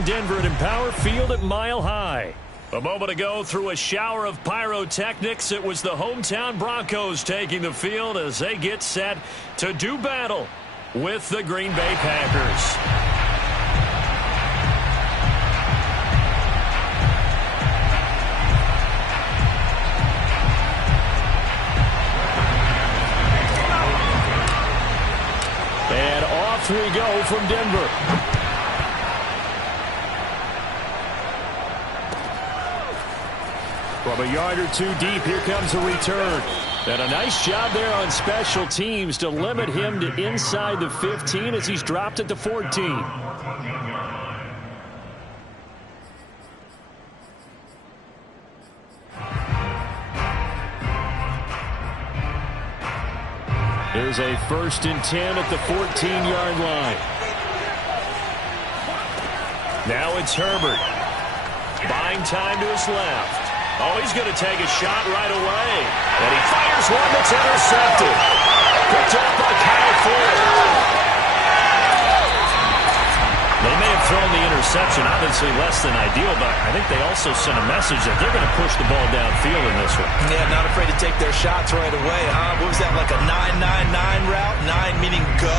on Denver at Empower Field at Mile High. A moment ago, through a shower of pyrotechnics, it was the hometown Broncos taking the field as they get set to do battle with the Green Bay Packers. And off we go from Denver. From a yard or two deep, here comes a return. And a nice job there on special teams to limit him to inside the 15 as he's dropped it to 14. Here's a 1st and 10 at the 14-yard line. Now it's Herbert. Buying time to his left. Oh, he's going to take a shot right away. And he fires one that's intercepted. Picked up by Kyle Ford. They may have thrown the interception, obviously less than ideal, but I think they also sent a message that they're going to push the ball downfield in this one. Yeah, not afraid to take their shots right away, huh? What was that, like a 9-9-9 route? 9 meaning go?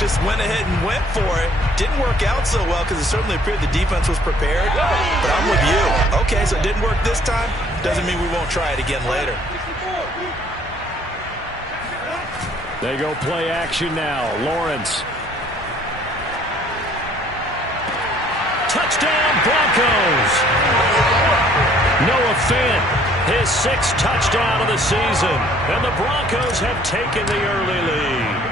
Just went ahead and went for it. Didn't work out so well because it certainly appeared the defense was prepared. But I'm with you. Okay, so it didn't work this time. Doesn't mean we won't try it again later. They go play action now. Lawrence. Touchdown, Broncos. Noah Fant, his 6th touchdown of the season. And the Broncos have taken the early lead.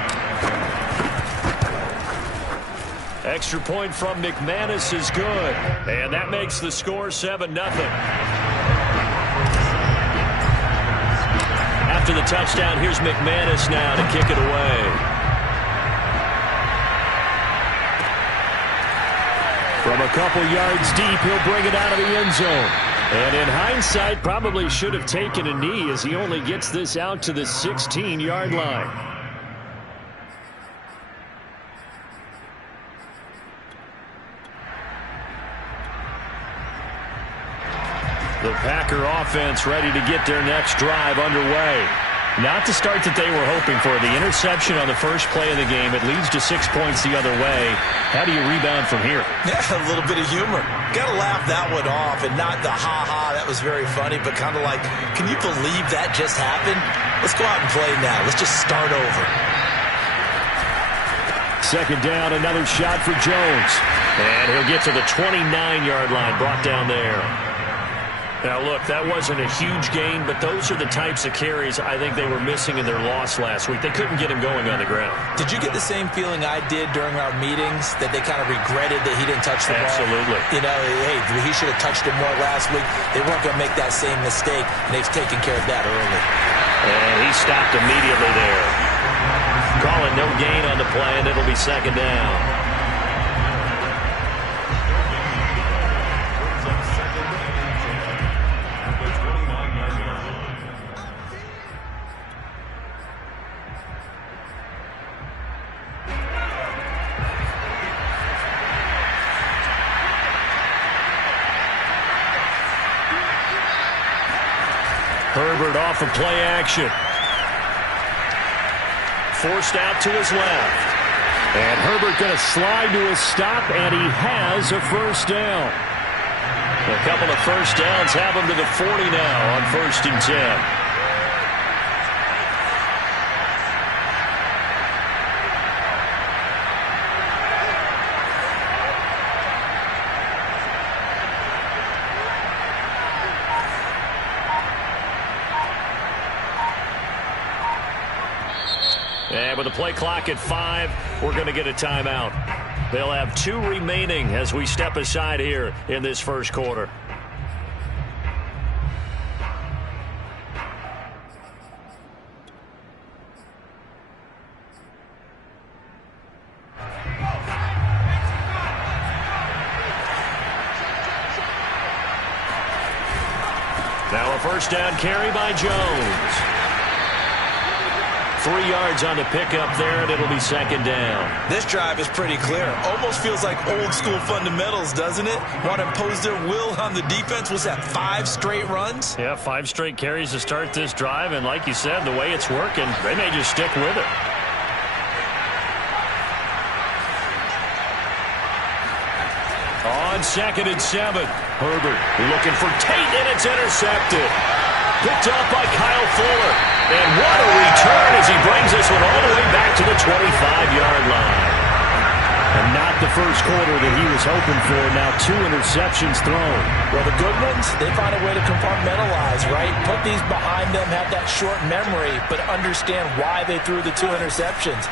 Extra point from McManus is good. And that makes the score 7-0. After the touchdown, here's McManus now to kick it away. From a couple yards deep, he'll bring it out of the end zone. And in hindsight, probably should have taken a knee as he only gets this out to the 16-yard line. The Packer offense ready to get their next drive underway. Not the start that they were hoping for. The interception on the first play of the game. It leads to 6 points the other way. How do you rebound from here? Yeah, a little bit of humor. Got to laugh that one off and not the ha-ha. That was very funny, but kind of like, can you believe that just happened? Let's go out and play now. Let's just start over. 2nd down, another shot for Jones. And he'll get to the 29-yard line, brought down there. Now, look, that wasn't a huge gain, but those are the types of carries I think they were missing in their loss last week. They couldn't get him going on the ground. Did you get the same feeling I did during our meetings, that they kind of regretted that he didn't touch the ball? Absolutely. You know, hey, he should have touched it more last week. They weren't going to make that same mistake, and they've taken care of that early. And he stopped immediately there. Calling no gain on the play, and it'll be 2nd down. Herbert off of play action. Forced out to his left. And Herbert going to slide to a stop, and he has a 1st down. A couple of 1st downs have him to the 40 now on 1st and 10. And with the play clock at 5, we're going to get a timeout. They'll have 2 remaining as we step aside here in this 1st quarter. Now a 1st down carry by Jones. 3 yards on the pickup there, and it'll be second down. This drive is pretty clear. Almost feels like old school fundamentals, doesn't it? Want to impose their will on the defense. Was that 5 straight runs? Yeah, 5 straight carries to start this drive, and like you said, the way it's working, they may just stick with it. On 2nd and 7, Herbert looking for Tate, and it's intercepted. Picked off by Kyle Fuller. And what a return as he brings this one all the way back to the 25-yard line. And not the first quarter that he was hoping for. Now 2 interceptions thrown. Well, the good ones, they find a way to compartmentalize, right? Put these behind them, have that short memory, but understand why they threw the 2 interceptions.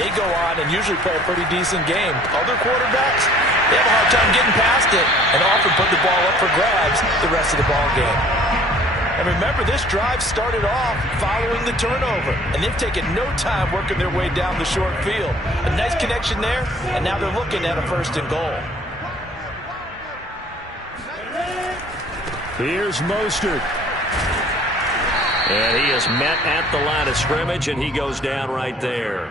They go on and usually play a pretty decent game. Other quarterbacks, they have a hard time getting past it and often put the ball up for grabs the rest of the ball game. And remember, this drive started off following the turnover, and they've taken no time working their way down the short field. A nice connection there, and now they're looking at a 1st and goal. Here's Mostert. And he is met at the line of scrimmage, and he goes down right there.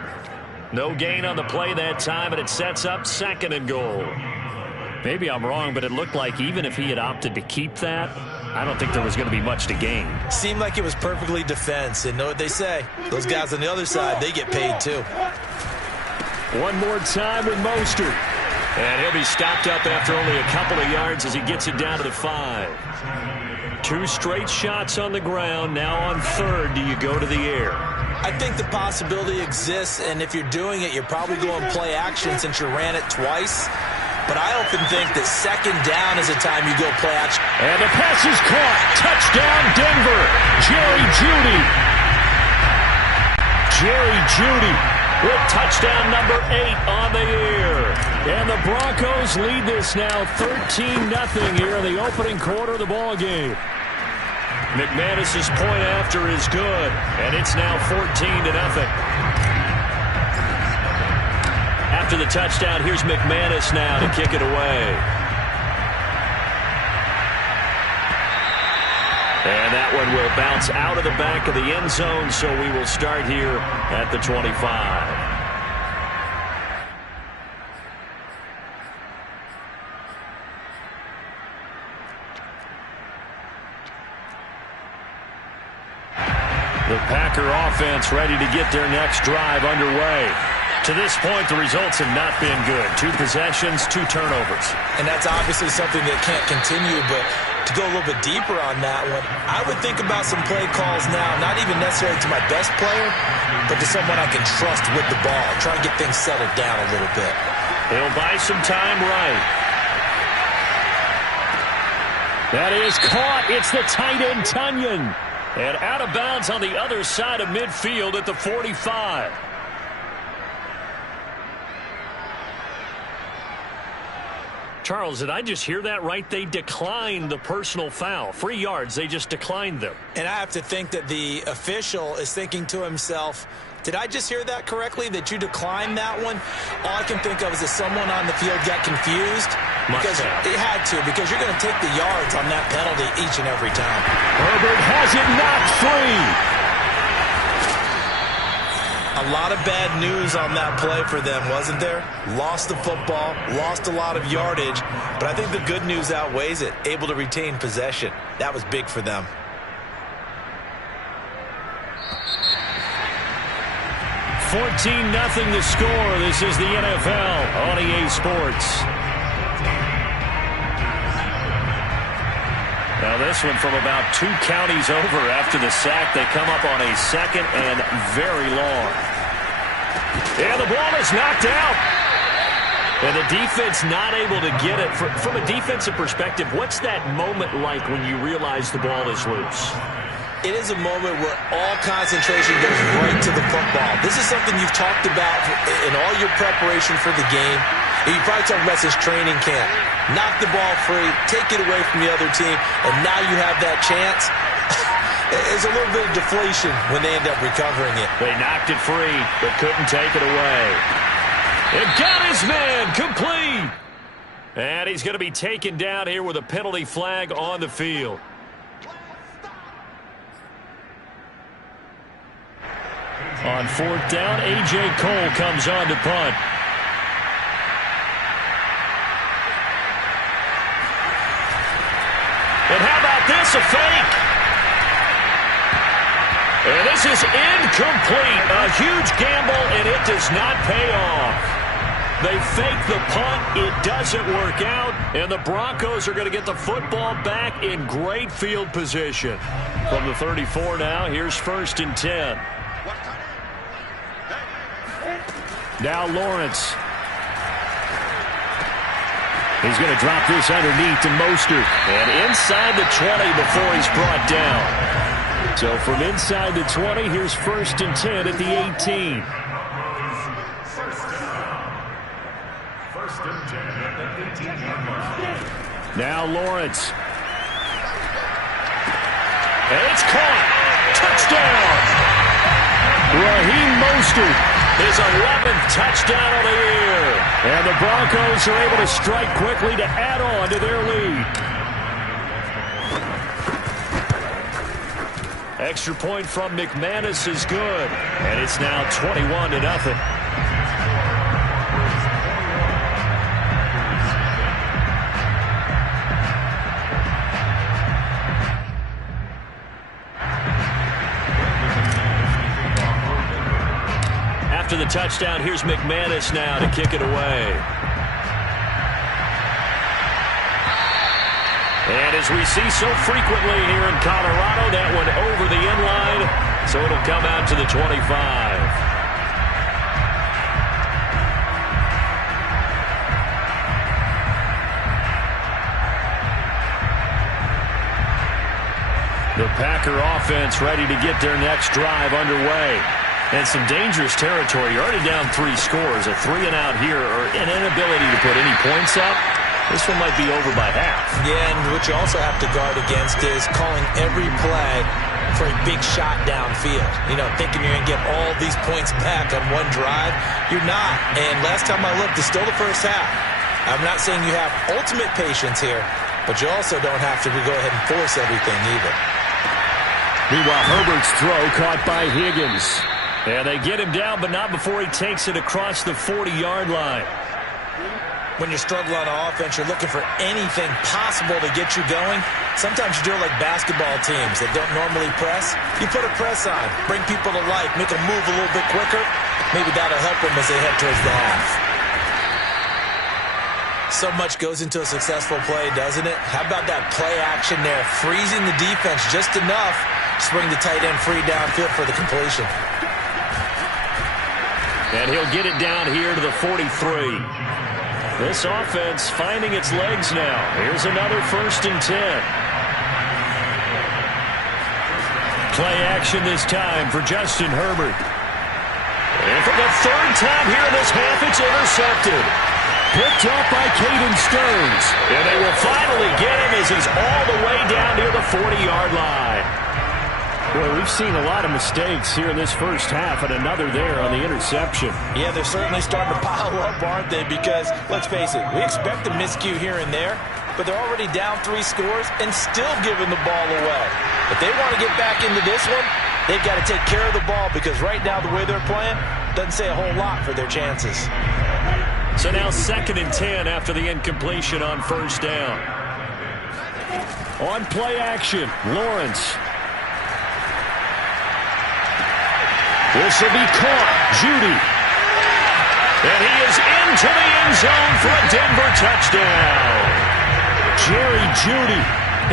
No gain on the play that time, and it sets up 2nd and goal. Maybe I'm wrong, but it looked like even if he had opted to keep that, I don't think there was going to be much to gain. Seemed like it was perfectly defense, and know what they say. Those guys on the other side, they get paid too. One more time with Mostert. And he'll be stopped up after only a couple of yards as he gets it down to the 5. 2 straight shots on the ground. Now on 3rd, do you go to the air? I think the possibility exists, and if you're doing it, you're probably going play action since you ran it twice. But I often think that 2nd down is a time you go play action. And the pass is caught. Touchdown, Denver. Jerry Jeudy. Jerry Jeudy with touchdown number 8 on the year. And the Broncos lead this now 13-0 here in the opening quarter of the ball game. McManus's point after is good, and it's now 14-0. After the touchdown, here's McManus now to kick it away. And that one will bounce out of the back of the end zone, so we will start here at the 25. The Packer offense ready to get their next drive underway. To this point, the results have not been good. 2 possessions, 2 turnovers. And that's obviously something that can't continue, but to go a little bit deeper on that one, I would think about some play calls now, not even necessarily to my best player, but to someone I can trust with the ball. Try and get things settled down a little bit. He'll buy some time right. That is caught. It's the tight end, Tunyon. And out of bounds on the other side of midfield at the 45. Charles, did I just hear that right? They declined the personal foul. 3 yards, they just declined them. And I have to think that the official is thinking to himself, did I just hear that correctly, that you declined that one? All I can think of is that someone on the field got confused. Because it had to, because you're going to take the yards on that penalty each and every time. Herbert has it knocked free. A lot of bad news on that play for them, wasn't there? Lost the football, lost a lot of yardage, but I think the good news outweighs it. Able to retain possession. That was big for them. $14-0 the score. This is the NFL on EA Sports. Now this one from about 2 counties over after the sack. They come up on a 2nd and very long. And the ball is knocked out. And the defense not able to get it. From a defensive perspective, what's that moment like when you realize the ball is loose? It is a moment where all concentration goes right to the football. This is something you've talked about in all your preparation for the game. You probably talked about since training camp. Knock the ball free, take it away from the other team, and now you have that chance. There's a little bit of deflation when they end up recovering it. They knocked it free, but couldn't take it away. And got his man complete. And he's going to be taken down here with a penalty flag on the field. On fourth down, A.J. Cole comes on to punt. And how about this, a fake? And this is incomplete. A huge gamble, and it does not pay off. They fake the punt. It doesn't work out, and the Broncos are going to get the football back in great field position. From the 34 now, here's 1st and 10. Now Lawrence. He's going to drop this underneath to Mostert. And inside the 20 before he's brought down. So from inside the 20, here's 1st and 10 at the 18. Now Lawrence. And it's caught. Touchdown. Raheem Mostert, his 11th touchdown of the year. And the Broncos are able to strike quickly to add on to their lead. Extra point from McManus is good. And it's now 21-0. After the touchdown, here's McManus now to kick it away. And as we see so frequently here in Colorado, that one over the end line, so it'll come out to the 25. The Packer offense ready to get their next drive underway. And some dangerous territory. You're already down 3 scores. A 3-and-out here or an inability to put any points up. This one might be over by half. Yeah, and what you also have to guard against is calling every play for a big shot downfield. You know, thinking you're going to get all these points back on one drive. You're not. And last time I looked, it's still the first half. I'm not saying you have ultimate patience here, but you also don't have to go ahead and force everything either. Meanwhile, Herbert's throw caught by Higgins. And they get him down, but not before he takes it across the 40-yard line. When you struggle on offense, you're looking for anything possible to get you going. Sometimes you do it like basketball teams that don't normally press. You put a press on, bring people to life, make them move a little bit quicker. Maybe that'll help them as they head towards the half. So much goes into a successful play, doesn't it? How about that play action there? Freezing the defense just enough to bring the tight end free downfield for the completion. And he'll get it down here to the 43. This offense finding its legs now. Here's another 1st and 10. Play action this time for Justin Herbert. And for the 3rd time here in this half, it's intercepted. Picked up by Caden Stearns. And they will finally get him as he's all the way down near the 40-yard line. Boy, we've seen a lot of mistakes here in this first half, and another there on the interception. Yeah, they're certainly starting to pile up, aren't they? Because, let's face it, we expect a miscue here and there, but they're already down 3 scores and still giving the ball away. If they want to get back into this one, they've got to take care of the ball, because right now the way they're playing doesn't say a whole lot for their chances. So now 2nd and 10 after the incompletion on 1st down. On play action, Lawrence. This will be caught. Judy. And he is into the end zone for a Denver touchdown. Jerry Judy